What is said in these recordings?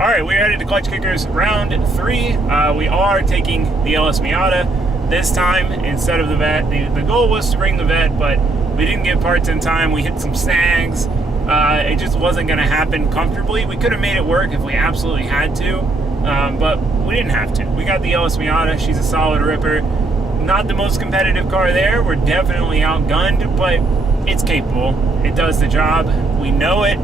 All right, we're headed to Klutch Kickers round 3. We are taking the LS Miata this time instead of the vet. The goal was to bring the vet, but we didn't get parts in time. We hit some snags. It just wasn't going to happen comfortably. We could have made it work if we absolutely had to, but we didn't have to. We got the LS Miata. She's a solid ripper. Not the most competitive car there. We're definitely outgunned, but it's capable. It does the job. We know it,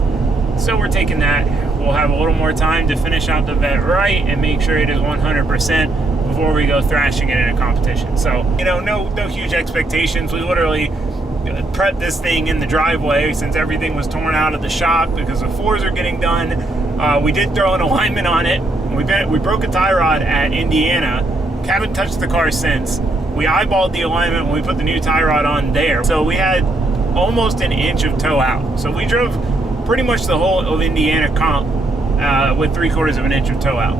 so we're taking that. We'll have a little more time to finish out the vet right and make sure it is 100% before we go thrashing it in a competition. So, you know, no huge expectations. We literally prepped this thing in the driveway since everything was torn out of the shop because the floors are getting done. We did throw an alignment on it. We broke a tie rod at Indiana. Haven't touched the car since. We eyeballed the alignment when we put the new tie rod on there. So we had almost an inch of toe out. So we drove pretty much the whole of Indiana comp with 3/4 of an inch of toe out.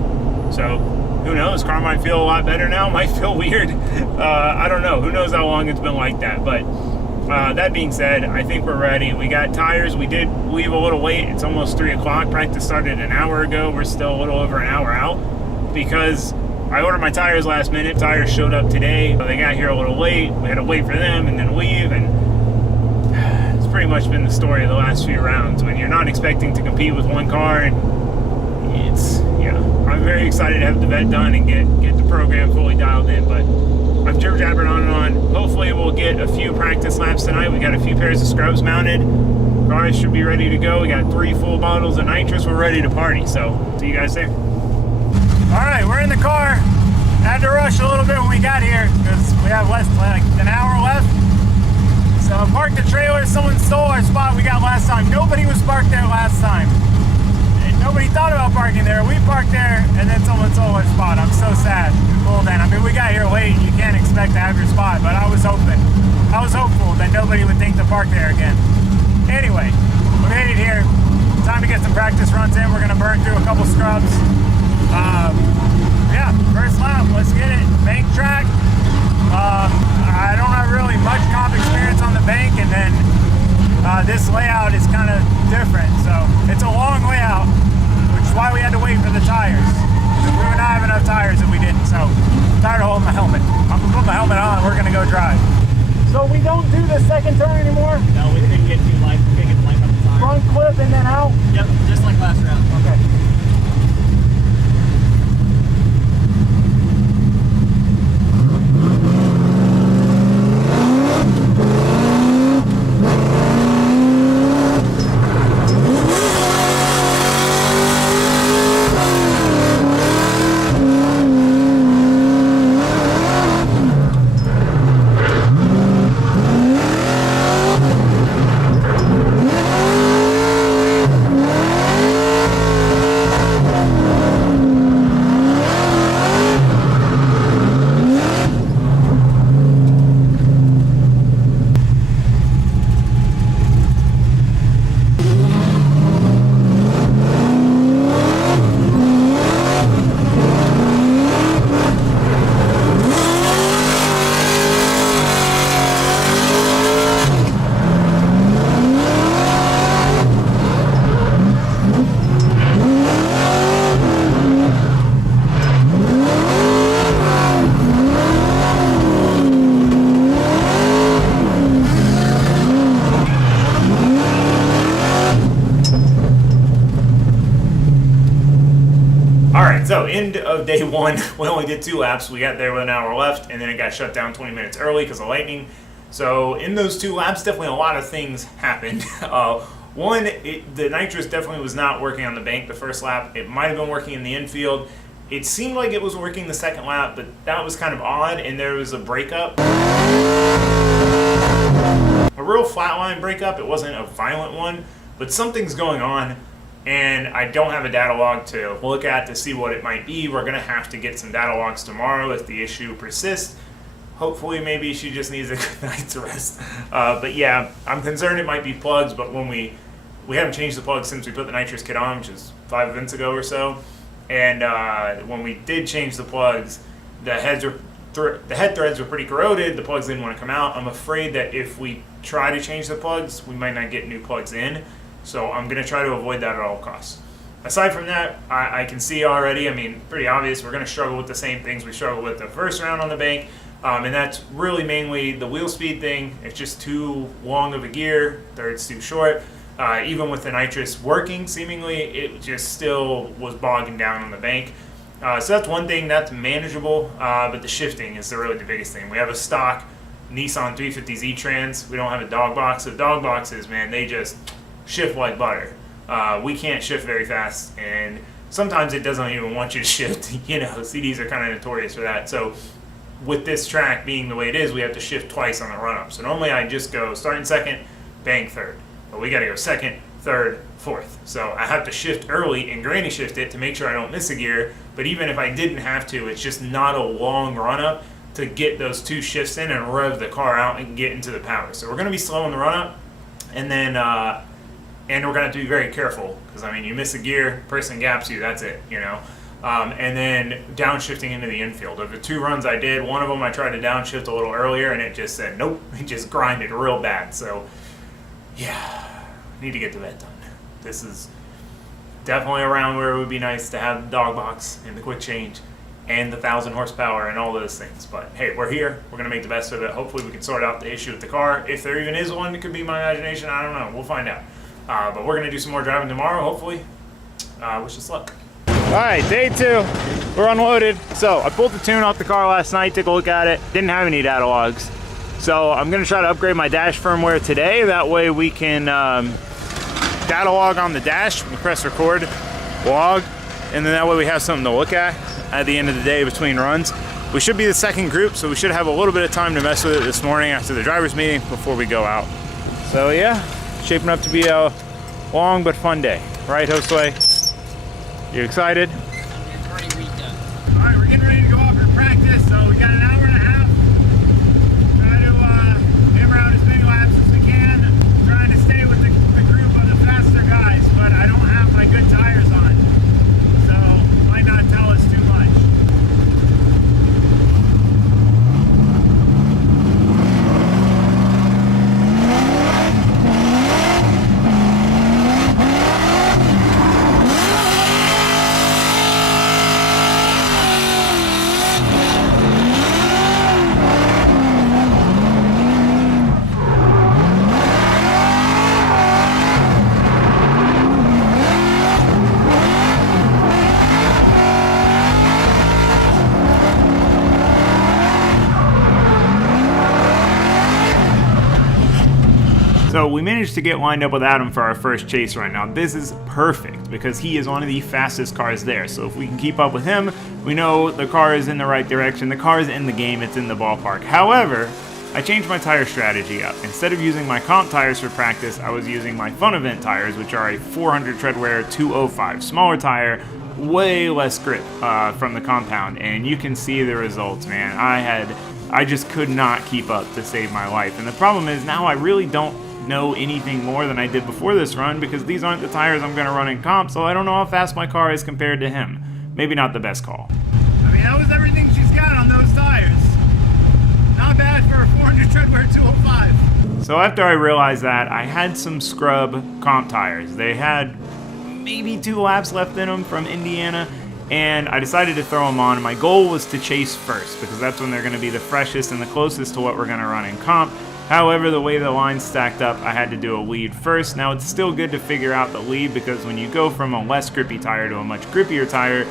So who knows? Car might feel a lot better now. Might feel weird. I don't know. Who knows how long it's been like that? But that being said, I think we're ready. We got tires. We did leave a little late. It's almost 3 o'clock. Practice started an hour ago. We're still a little over an hour out because I ordered my tires last minute. Tires showed up today. They got here a little late. We had to wait for them and then leave, and it's pretty much been the story of the last few rounds. When you're not expecting to compete with one car, and I'm very excited to have the vet done and get the program fully dialed in, but I've jibber-jabbered on and on. Hopefully we'll get a few practice laps tonight. We got a few pairs of scrubs mounted. Cars should be ready to go. We got 3 full bottles of nitrous. We're ready to party, so see you guys there. All right, we're in the car. Had to rush a little bit when we got here because we have like an hour left. So I parked the trailer. Someone stole our spot we got last time. Nobody was parked there last time. And nobody thought about parking there. We parked there and then someone stole our spot. I'm so sad. Well then, I mean, we got here late. You can't expect to have your spot, but I was hopeful that nobody would think to park there again. Anyway, we made it here. Time to get some practice runs in. We're gonna burn through a couple scrubs. Yeah, first lap, let's get it. Bank track. I don't have really much comp experience on the bank, and then this layout is kind of different. So it's a long layout, which is why we had to wait for the tires. We would not have enough tires if we didn't. So I'm tired of holding my helmet. I'm gonna put my helmet on and we're gonna go drive. So we don't do the second turn anymore? No, we didn't get too light. We didn't get light up the tire. Front clip and then out? Yep, just like last round. Okay. So end of day 1, we only did 2 laps. We got there with an hour left, and then it got shut down 20 minutes early because of lightning. So in those 2 laps, definitely a lot of things happened. One, the nitrous definitely was not working on the bank the first lap. It might have been working in the infield. It seemed like it was working the second lap, but that was kind of odd, and there was a breakup. A real flatline breakup. It wasn't a violent one, but something's going on. And I don't have a data log to look at to see what it might be. We're gonna have to get some data logs tomorrow if the issue persists. Hopefully maybe she just needs a good night's rest. But yeah, I'm concerned it might be plugs, but when we haven't changed the plugs since we put the nitrous kit on, which is 5 events ago or so. And when we did change the plugs, the head threads were pretty corroded. The plugs didn't want to come out. I'm afraid that if we try to change the plugs, we might not get new plugs in. So I'm going to try to avoid that at all costs. aside from that, I can see already, I mean, pretty obvious, we're going to struggle with the same things we struggled with the first round on the bank. And that's really mainly the wheel speed thing. It's just too long of a gear. Third's too short. Even with the nitrous working, seemingly, it just still was bogging down on the bank. So that's one thing that's manageable, but the shifting is really the biggest thing. We have a stock Nissan 350Z Trans. We don't have a dog box. The dog boxes, man, they just shift like butter. We can't shift very fast, and sometimes it doesn't even want you to shift. You know, CDs are kind of notorious for that. So with this track being the way it is, we have to shift twice on the run-up. So normally I just go starting second, bang third. But we got to go second, third, fourth. So I have to shift early and granny shift it to make sure I don't miss a gear. But even if I didn't have to, it's just not a long run-up to get those two shifts in and rev the car out and get into the power. So we're going to be slow in the run-up, and then and we're going to have to be very careful because, I mean, you miss a gear, person gaps you, that's it, you know. And then downshifting into the infield. Of the two runs I did, one of them I tried to downshift a little earlier, and it just said nope. It just grinded real bad. So, yeah, need to get the vet done. This is definitely around where it would be nice to have the dog box and the quick change and the 1,000 horsepower and all those things. But hey, we're here. We're going to make the best of it. Hopefully we can sort out the issue with the car. If there even is one, it could be my imagination. I don't know. We'll find out. But we're going to do some more driving tomorrow, hopefully. Wish us luck. All right, day 2. We're unloaded. So I pulled the tune off the car last night, took a look at it. Didn't have any data logs. So I'm going to try to upgrade my dash firmware today. That way we can data log on the dash. We press record, log, and then that way we have something to look at the end of the day between runs. We should be the second group, so we should have a little bit of time to mess with it this morning after the driver's meeting before we go out. So yeah, shaping up to be a long but fun day. Right, Josue? You excited? It's already redone. All right, we're getting ready to go off for practice, so we got an hour and a half. Try to hammer out as many laps as we can. Trying to stay with the group of the faster guys, but I don't have my good tires on, so might not tell us too much. So we managed to get lined up with Adam for our first chase right now. This is perfect because he is one of the fastest cars there. So if we can keep up with him, we know the car is in the right direction. The car is in the game, it's in the ballpark. However, I changed my tire strategy up. Instead of using my comp tires for practice, I was using my fun event tires, which are a 400 treadwear 205. Smaller tire, way less grip from the compound. And you can see the results, man. I just could not keep up to save my life. And the problem is now I really don't know anything more than I did before this run because these aren't the tires I'm going to run in comp, so I don't know how fast my car is compared to him. Maybe not the best call. I mean, that was everything she's got on those tires. Not bad for a 400 treadwear 205. So after I realized that, I had some scrub comp tires. They had maybe 2 laps left in them from Indiana, and I decided to throw them on. My goal was to chase first because that's when they're going to be the freshest and the closest to what we're going to run in comp. However, the way the line stacked up, I had to do a lead first. Now, it's still good to figure out the lead because when you go from a less grippy tire to a much grippier tire,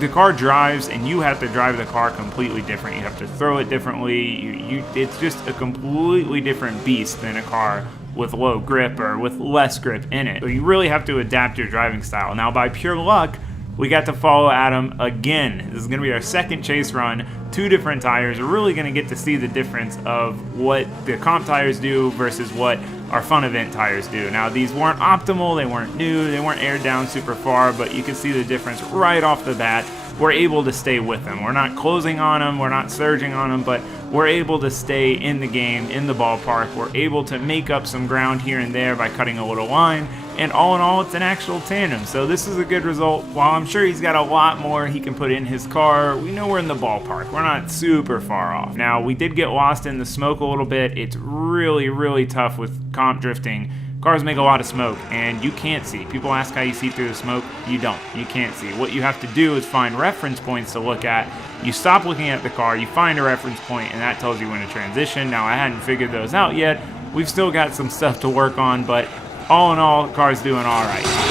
the car drives and you have to drive the car completely different. You have to throw it differently. It's just a completely different beast than a car with low grip or with less grip in it. So you really have to adapt your driving style. Now, by pure luck, we got to follow Adam again. This is going to be our second chase run, 2 different tires. We're really going to get to see the difference of what the comp tires do versus what our fun event tires do. Now, these weren't optimal, they weren't new, they weren't aired down super far, but you can see the difference right off the bat. We're able to stay with them. We're not closing on them, we're not surging on them, but we're able to stay in the game, in the ballpark. We're able to make up some ground here and there by cutting a little line. And all in all, it's an actual tandem. So this is a good result. While I'm sure he's got a lot more he can put in his car, we know we're in the ballpark. We're not super far off. Now, we did get lost in the smoke a little bit. It's really, really tough with comp drifting cars make a lot of smoke and you can't see. People ask how you see through the smoke. You don't. You can't see. What you have to do is find reference points to look at. You stop looking at the car, you find a reference point, and that tells you when to transition. Now, I hadn't figured those out yet. We've still got some stuff to work on, but all in all, the car's doing all right.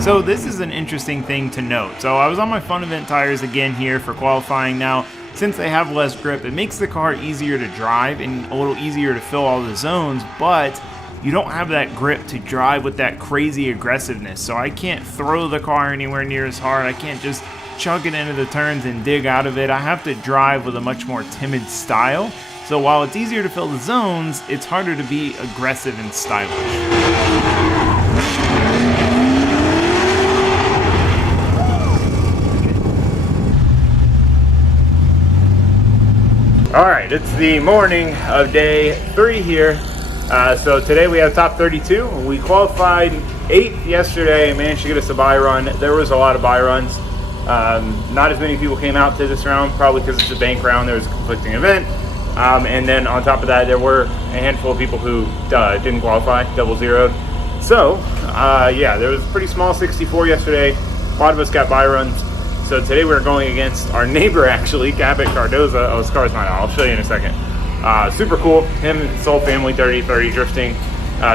So this is an interesting thing to note. So I was on my Fun Event tires again here for qualifying. Now, since they have less grip, it makes the car easier to drive and a little easier to fill all the zones, but you don't have that grip to drive with that crazy aggressiveness. So I can't throw the car anywhere near as hard. I can't just chunk it into the turns and dig out of it. I have to drive with a much more timid style. So while it's easier to fill the zones, it's harder to be aggressive and stylish. Alright, it's the morning of day 3 here. So today we have top 32. We qualified 8th yesterday and managed to get us a buy run. There was a lot of buy runs. Not as many people came out to this round, probably because it's a bank round. There was a conflicting event. And then on top of that, there were a handful of people who didn't qualify, double zeroed. So, yeah, there was a pretty small 64 yesterday. A lot of us got buy runs. So today we're going against our neighbor, actually, Cabot Cardoza. Oh, his car's mine. I'll show you in a second. Super cool. Him and his whole family, 30-30 drifting.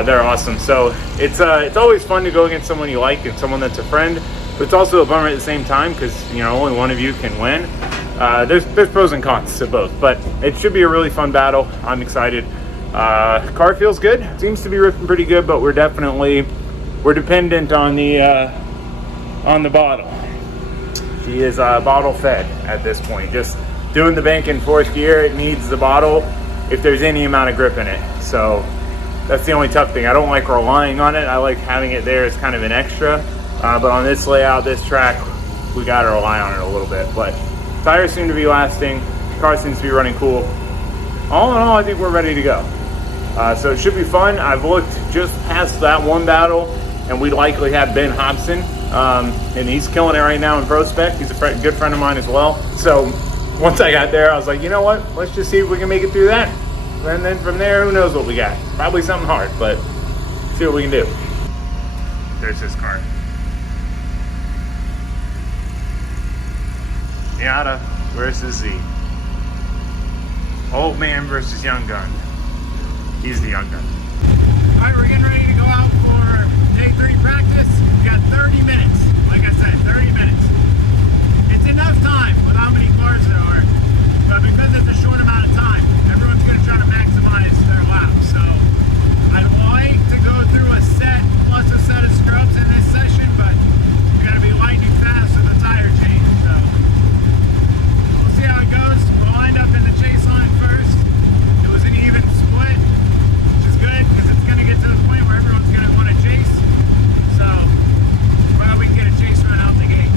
They're awesome. So it's always fun to go against someone you like and someone that's a friend. But it's also a bummer at the same time because, you know, only one of you can win. There's pros and cons to both, but it should be a really fun battle. I'm excited. Car feels good. Seems to be ripping pretty good, but we're dependent on the bottle. He is bottle fed at this point. Just doing the bank in 4th gear, it needs the bottle if there's any amount of grip in it. So that's the only tough thing. I don't like relying on it. I like having it there as kind of an extra. But on this layout, this track, we got to rely on it a little bit. But tires seem to be lasting. Car seems to be running cool. All in all, I think we're ready to go. So it should be fun. I've looked just past that one battle, and we likely have Ben Hobson. And he's killing it right now in Prospect. He's a good friend of mine as well. So once I got there, I was like, you know what? Let's just see if we can make it through that. And then from there, who knows what we got. Probably something hard, but see what we can do. There's his car. Miata versus Z. Old man versus young gun. He's the young gun. Alright, we're getting ready to go out for day 3 practice. We got 30 minutes. Like I said, 30 minutes. It's enough time with how many cars there are. But because it's a short amount of time, everyone's going to try to maximize their laps. So I'd like to go through a set plus a set of scrubs in this session, but we got to be lightning fast with the tire change. So we'll see how it goes. We'll wind up in the chase line first. It was an even split, which is good because it's going to get to the point where everyone's going to want to chase. So well, we can get a chase run out the gate.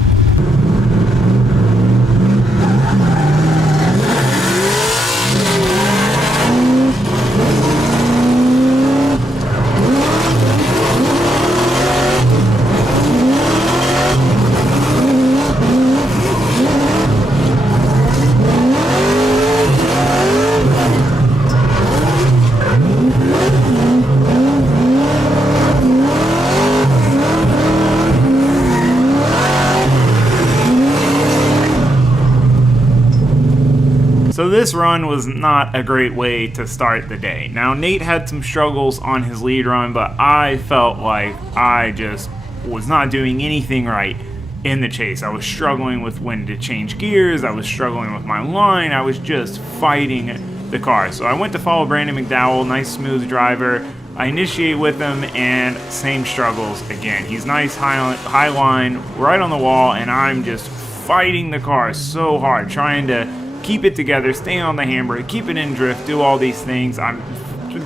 So this run was not a great way to start the day. Now Nate had some struggles on his lead run, but I felt like I just was not doing anything right in the chase. I was struggling with when to change gears, I was struggling with my line, I was just fighting the car. So I went to follow Brandon McDowell, nice smooth driver. I initiate with him and same struggles again. He's nice, high line, right on the wall, and I'm just fighting the car so hard, trying to keep it together, stay on the handbrake, keep it in drift, do all these things. I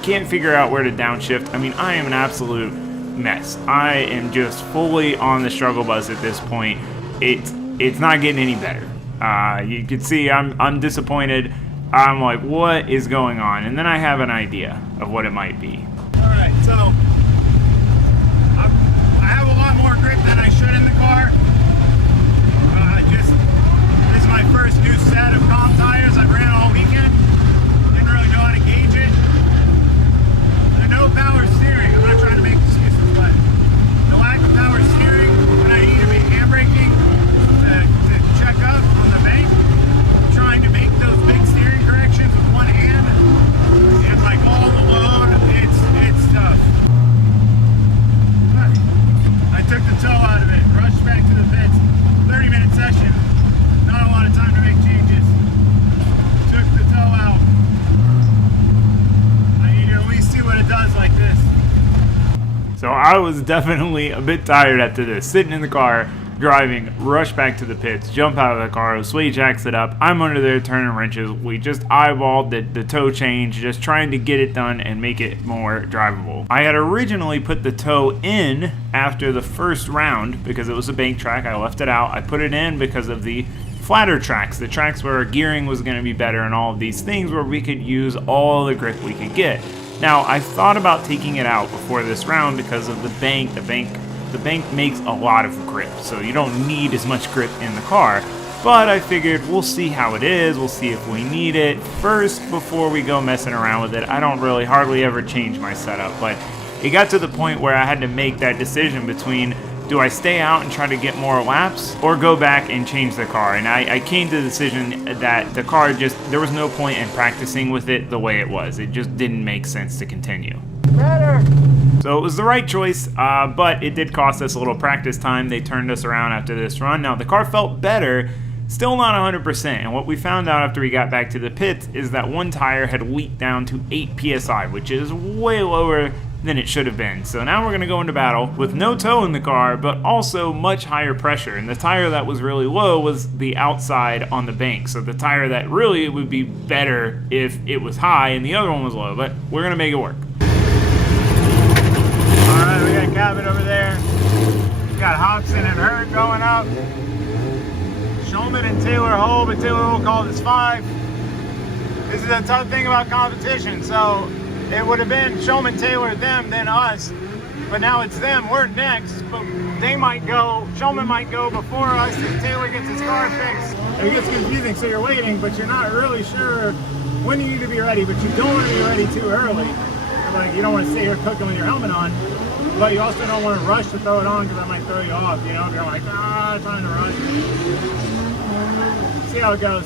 can't figure out where to downshift. I mean, I am an absolute mess. I am just fully on the struggle bus at this point. It's not getting any better. You can see I'm disappointed. I'm like, what is going on? And then I have an idea of what it might be. All right, so I have a lot more grip than I should in the car. This is my first new set of comp tires. I've ran all weekend. Didn't really know how to gauge it. There's no power steering. I'm not trying to make excuses, but the lack of power steering when I need to be handbraking to check up on the bank, trying to make those big steering corrections with one hand, and like all the load, it's tough. But I took the toe out of it, rushed back to the pits. 30-minute session. Not a lot of time to make changes. Took the toe out. I need to at least see what it does like this. So I was definitely a bit tired after this. Sitting in the car, driving, rush back to the pits, jump out of the car, Sway jacks it up. I'm under there turning wrenches. We just eyeballed the toe change, just trying to get it done and make it more drivable. I had originally put the toe in after the first round because it was a bank track. I left it out. I put it in because of the flatter tracks, the tracks where our gearing was going to be better and all of these things where we could use all the grip we could get. Now, I thought about taking it out before this round because of the bank. The bank makes a lot of grip, so you don't need as much grip in the car. But I figured we'll see how it is, we'll see if we need it first before we go messing around with it. I don't really hardly ever change my setup, but it got to the point where I had to make that decision between do I stay out and try to get more laps or go back and change the car? And I came to the decision that the car there was no point in practicing with it the way it was. It just didn't make sense to continue. Better. So it was the right choice, but it did cost us a little practice time. They turned us around after this run. Now the car felt better, still not 100%. And what we found out after we got back to the pits is that one tire had leaked down to 8 PSI, which is way lower than it should have been. So now we're going to go into battle with no toe in the car, but also much higher pressure. And the tire that was really low was the outside on the bank. So the tire that really would be better if it was high and the other one was low, but we're going to make it work. All right, we got Cabot over there. We got Hobson and Hurd going up. Shulman and Taylor Hole, but Taylor Hole called us 5. This is a tough thing about competition. So it would have been Shulman, Taylor, them, then us. But now it's them. We're next. But they might go, Shulman might go before us if Taylor gets his car fixed. It gets confusing, so you're waiting, but you're not really sure when you need to be ready, but you don't want to be ready too early. Like, you don't want to stay here cooking with your helmet on, but you also don't want to rush to throw it on because that might throw you off, you know, if you're like, trying to rush. See how it goes.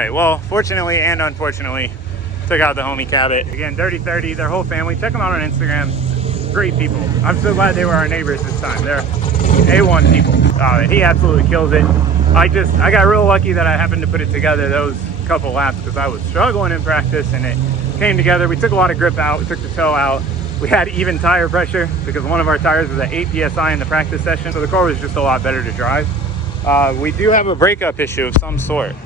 right, well, fortunately and unfortunately, took out the homie Cabot. Again, Dirty 30, their whole family. Check them out on Instagram. Great people. I'm so glad they were our neighbors this time. They're A1 people. He absolutely kills it. I got real lucky that I happened to put it together those couple laps because I was struggling in practice, and it came together. We took a lot of grip out. We took the toe out. We had even tire pressure because one of our tires was at 8 PSI in the practice session, so the car was just a lot better to drive. We do have a breakup issue of some sort.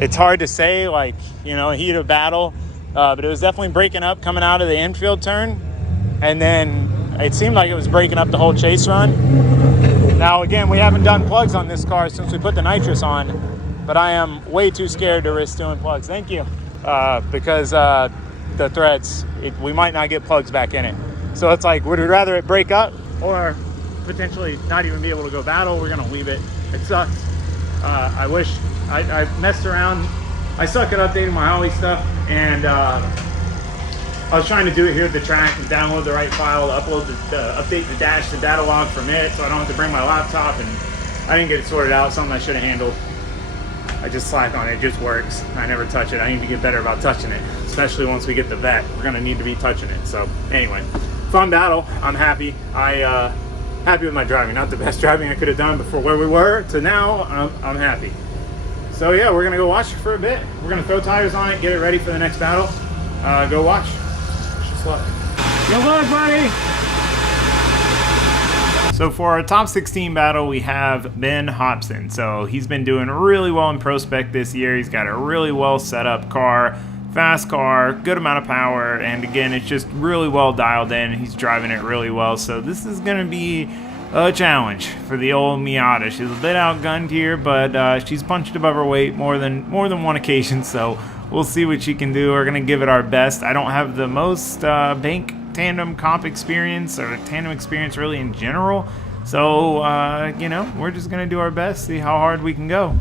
It's hard to say, like, you know, heat of battle, but it was definitely breaking up coming out of the infield turn, and then it seemed like it was breaking up the whole chase run. Now, again, we haven't done plugs on this car since we put the nitrous on, but I am way too scared to risk doing plugs. Thank you. Because the threads, we might not get plugs back in it. So it's like, would we rather it break up or potentially not even be able to go battle? We're gonna leave it. It sucks. I wish I messed around. I suck at updating my Ollie stuff, and I was trying to do it here at the track and download the right file, update the dash, the data log from it, so I don't have to bring my laptop, and I didn't get it sorted out. Something I should have handled. I just slack on it. It just works. I never touch it. I need to get better about touching it, especially once we get the vet. We're gonna need to be touching it. So anyway, fun battle. I'm happy. Happy with my driving. Not the best driving I could have done before where we were to now. I'm happy. So yeah, we're gonna go watch it for a bit. We're gonna throw tires on it, get it ready for the next battle. Go watch. Wish us luck. Good luck, buddy. So for our top 16 battle, we have Ben Hobson. So he's been doing really well in Prospect this year. He's got a really well set up car, fast car, good amount of power, and again, it's just really well dialed in. He's driving it really well. So this is gonna be a challenge for the old Miata. She's a bit outgunned here, but she's punched above her weight more than one occasion. So we'll see what she can do. We're gonna give it our best. I don't have the most bank tandem comp experience or tandem experience really in general, so you know, we're just gonna do our best, see how hard we can go.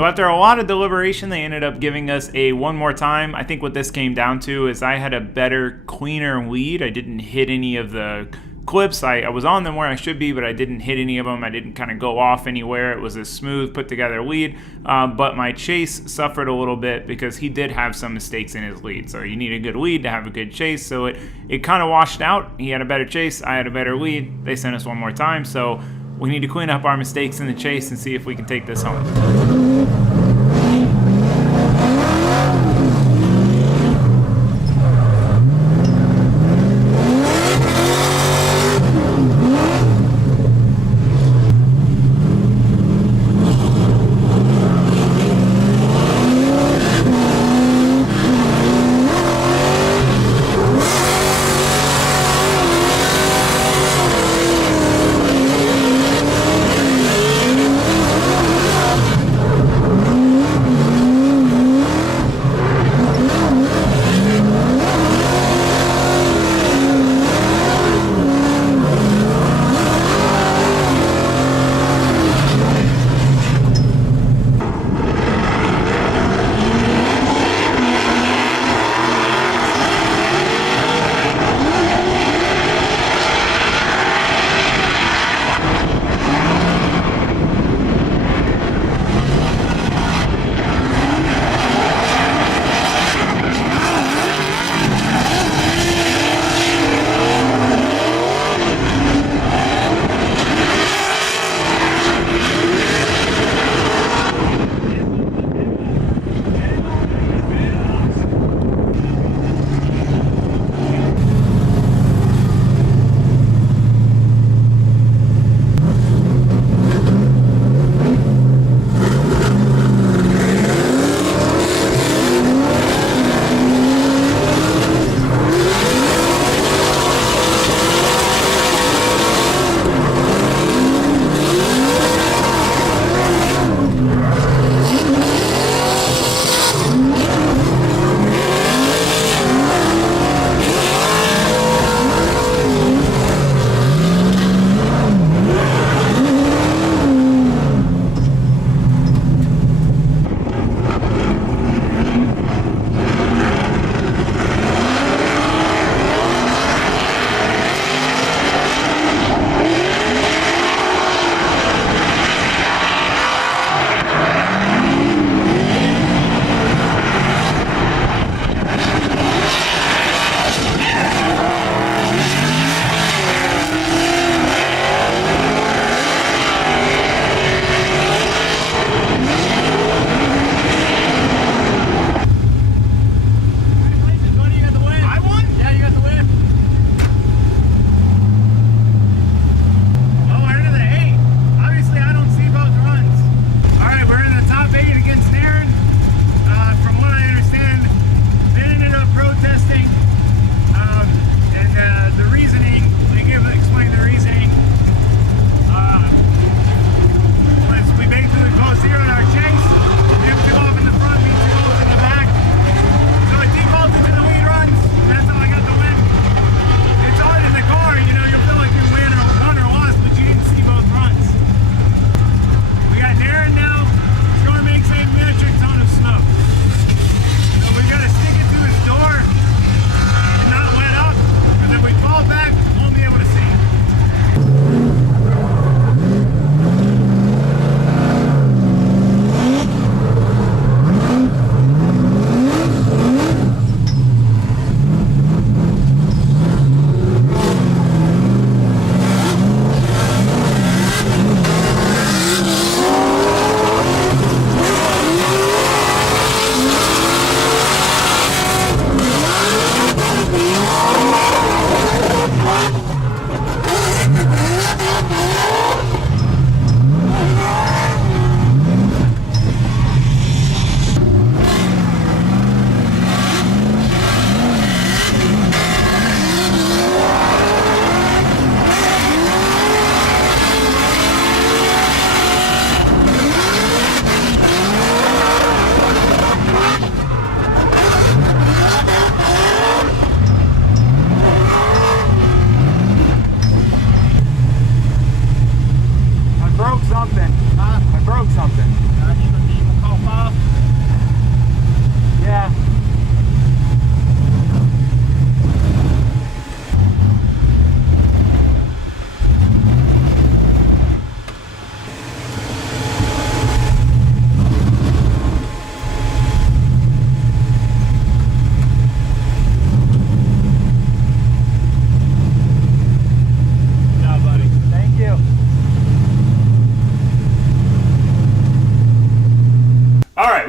So after a lot of deliberation, they ended up giving us a one more time. I think what this came down to is I had a better, cleaner lead. I didn't hit any of the clips. I was on them where I should be, but I didn't hit any of them. I didn't kind of go off anywhere. It was a smooth, put together lead. But my chase suffered a little bit because he did have some mistakes in his lead. So you need a good lead to have a good chase. So it kind of washed out. He had a better chase. I had a better lead. They sent us one more time. So we need to clean up our mistakes in the chase and see if we can take this home.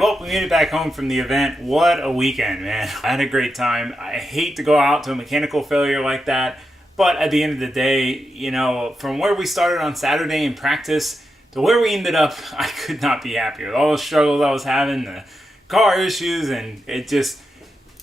well, we made it back home from the event. What a weekend, man. I had a great time. I hate to go out to a mechanical failure like that, but at the end of the day, you know, from where we started on Saturday in practice to where we ended up, I could not be happier. All the struggles I was having, the car issues, and it just,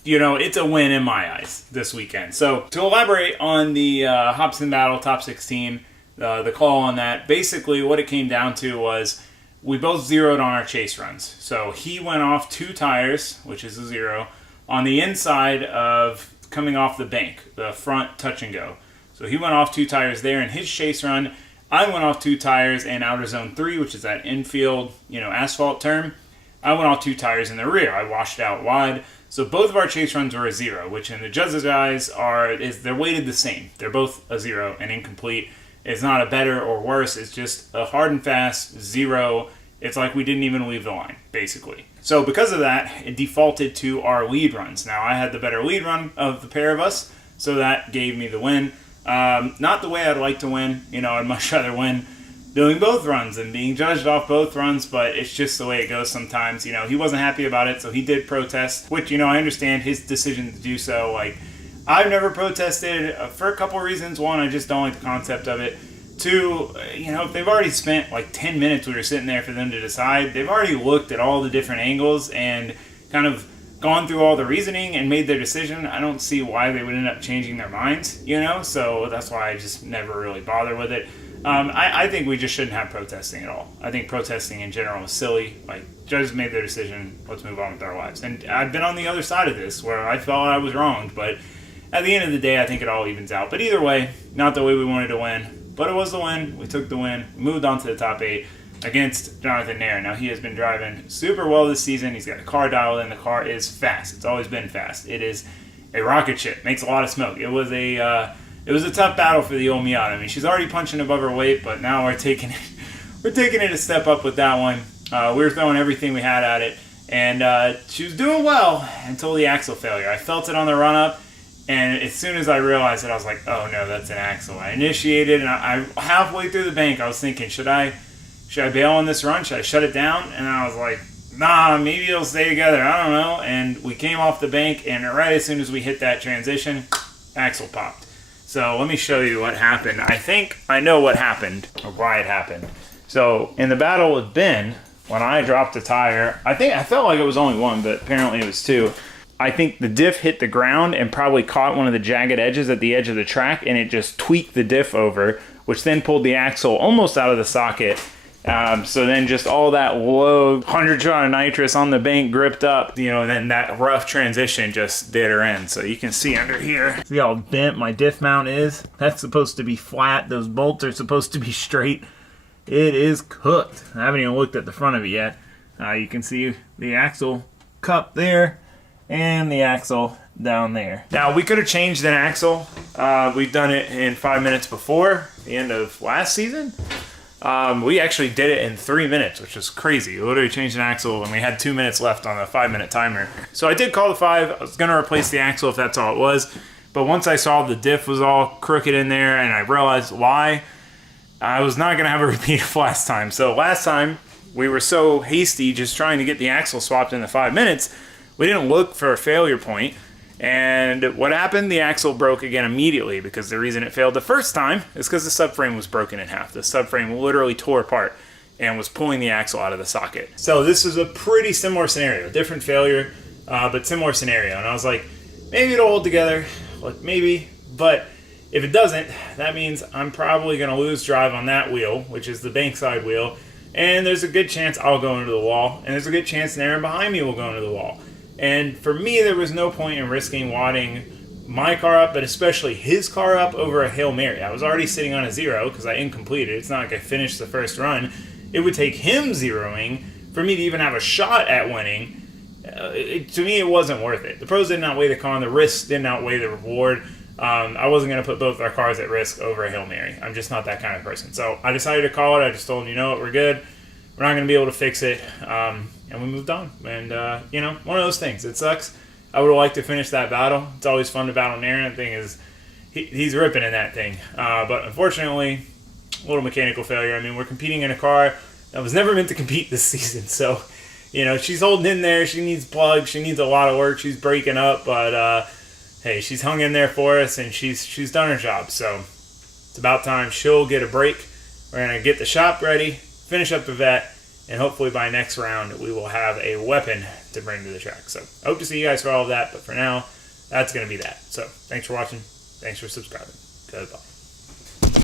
you know, it's a win in my eyes this weekend. So to elaborate on the Hobson Battle Top 16, the call on that, basically what it came down to was we both zeroed on our chase runs. So he went off 2 tires, which is a 0, on the inside of coming off the bank, the front touch and go. So he went off 2 tires there in his chase run. I went off 2 tires in outer zone 3, which is that infield, you know, asphalt turn. I went off 2 tires in the rear. I washed out wide. So both of our chase runs were a 0, which in the judges' eyes they're weighted the same. They're both a 0 and incomplete. It's not a better or worse. It's just a hard and fast 0. It's like we didn't even leave the line, basically. So because of that, it defaulted to our lead runs. Now, I had the better lead run of the pair of us, so that gave me the win. Not the way I'd like to win. You know, I'd much rather win doing both runs and being judged off both runs, but it's just the way it goes sometimes. You know, he wasn't happy about it, so he did protest, which, you know, I understand his decision to do so. Like, I've never protested for a couple reasons. One, I just don't like the concept of it. 2, you know, if they've already spent like 10 minutes we were sitting there for them to decide, they've already looked at all the different angles and kind of gone through all the reasoning and made their decision. I don't see why they would end up changing their minds, you know, so that's why I just never really bother with it. I think we just shouldn't have protesting at all. I think protesting in general is silly. Like, judges made their decision, let's move on with our lives. And I've been on the other side of this where I felt I was wronged, but at the end of the day, I think it all evens out. But either way, not the way we wanted to win, but it was the win. We took the win, moved on to the top 8 against Jonathan Nair. Now, he has been driving super well this season. He's got a car dialed in. The car is fast. It's always been fast. It is a rocket ship. Makes a lot of smoke. It was a tough battle for the old Miata. I mean, she's already punching above her weight, but now we're taking it a step up with that one. We were throwing everything we had at it, and she was doing well until the axle failure. I felt it on the run-up, and as soon as I realized it, I was like, oh no, that's an axle. I initiated, and I halfway through the bank, I was thinking, should I bail on this run? Should I shut it down? And I was like, nah, maybe it'll stay together. I don't know. And we came off the bank, and right as soon as we hit that transition, axle popped. So let me show you what happened. I think I know what happened, or why it happened. So in the battle with Ben, when I dropped a tire, I felt like it was only 1, but apparently it was 2. I think the diff hit the ground and probably caught one of the jagged edges at the edge of the track, and it just tweaked the diff over, which then pulled the axle almost out of the socket. So then just all that low 100 jar of nitrous on the bank gripped up, you know, and then that rough transition just did her in. So you can see under here, see how bent my diff mount is? That's supposed to be flat. Those bolts are supposed to be straight. It is cooked. I haven't even looked at the front of it yet. You can see the axle cup there and the axle down there. Now, we could have changed an axle. We've done it in 5 minutes before, the end of last season. We actually did it in 3 minutes, which is crazy. We literally changed an axle and we had 2 minutes left on the 5-minute timer. So I did call the 5. I was going to replace the axle if that's all it was. But once I saw the diff was all crooked in there and I realized why, I was not going to have a repeat of last time. So last time, we were so hasty just trying to get the axle swapped in the 5 minutes, we didn't look for a failure point. And what happened? The axle broke again immediately, because the reason it failed the first time is because the subframe was broken in half. The subframe literally tore apart and was pulling the axle out of the socket. So this is a pretty similar scenario. Different failure, but similar scenario. And I was like, maybe it'll hold together. Like, maybe. But if it doesn't, that means I'm probably going to lose drive on that wheel, which is the bankside wheel. And there's a good chance I'll go into the wall. And there's a good chance Aaron behind me will go into the wall. And for me, there was no point in risking wadding my car up, but especially his car up, over a Hail Mary. I was already sitting on a 0 because I incompleted. It's not like I finished the first run. It would take him zeroing for me to even have a shot at winning. To me, it wasn't worth it. The pros didn't outweigh the con. The risks didn't outweigh the reward. I wasn't going to put both our cars at risk over a Hail Mary. I'm just not that kind of person. So I decided to call it. I just told him, you know what, we're good. We're not going to be able to fix it. And we moved on. And, you know, one of those things. It sucks. I would have liked to finish that battle. It's always fun to battle Aaron. The thing is, he's ripping in that thing. But unfortunately, a little mechanical failure. I mean, we're competing in a car that was never meant to compete this season. So you know, she's holding in there. She needs plugs. She needs a lot of work. She's breaking up, but hey, she's hung in there for us, and she's done her job. So it's about time she'll get a break. We're gonna get the shop ready, finish up the vet, and hopefully by next round we will have a weapon to bring to the track. So I hope to see you guys for all of that, but for now, that's gonna be that. So thanks for watching. Thanks for subscribing. Goodbye.